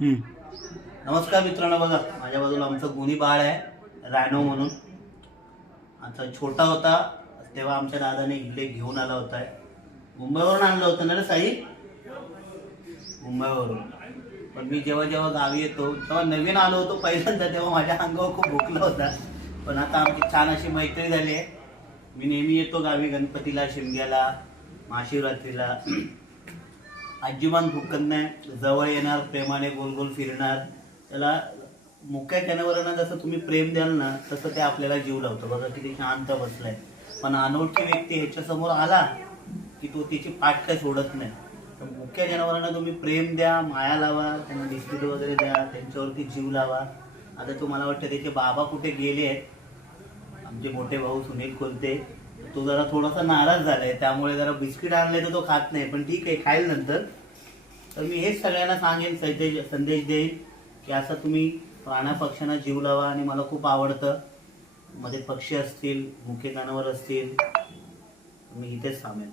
नमस्कार मित्रांनो, बघा माझ्या बाजूला आमचं गुणी बाळ आहे, रायनो म्हणून. आता छोटा होता तेव्हा आमच्या दादाने इकडे घेऊन आला होता. मुंबईवरून आणलं होतं ना रे साई, मुंबईवरून. पण मी जेव्हा जेव्हा गावी येतो तेव्हा नवीन आलो होतो पहिल्यांदा, तेव्हा माझ्या अंगावर खूप भुकला होता. पण आता आमची छान अशी मैत्री झाली आहे. मी नेहमी येतो गावी, गणपतीला, शिमग्याला, महाशिवरात्रीला. अजिबात भुकत नाही, जवळ येणार, प्रेमाने गोल गोल फिरणार. त्याला मुक्या जनावरांना जसं तुम्ही प्रेम द्याल ना तसं ते आपल्याला जीव लावतं. बघा किती शांत बसलाय. पण अनोळखी व्यक्ती ह्याच्या समोर आला की तो तिची पाठ काय सोडत नाही. तर मुक्या जनावरांना तुम्ही प्रेम द्या, माया लावा, त्यांना बिस्किट वगैरे द्या, त्यांच्यावरती जीव लावा. आता तो मला वाटतं त्याचे बाबा कुठे गेले आहेत, आमचे मोठे भाऊ सुनील कोलते. तो जरा थोडासा नाराज झालाय, त्यामुळे जरा बिस्किट आणले तर तो खात नाही. पण ठीक आहे, खाईल नंतर. तर मी हेच सगळ्यांना सांगेन, संदेश देईन की असं तुम्ही प्राण्या पक्ष्यांना जीव लावा. आणि मला खूप आवडतं, मध्ये पक्षी असतील, मुके जनावर असतील, मी इथेच थांबेन.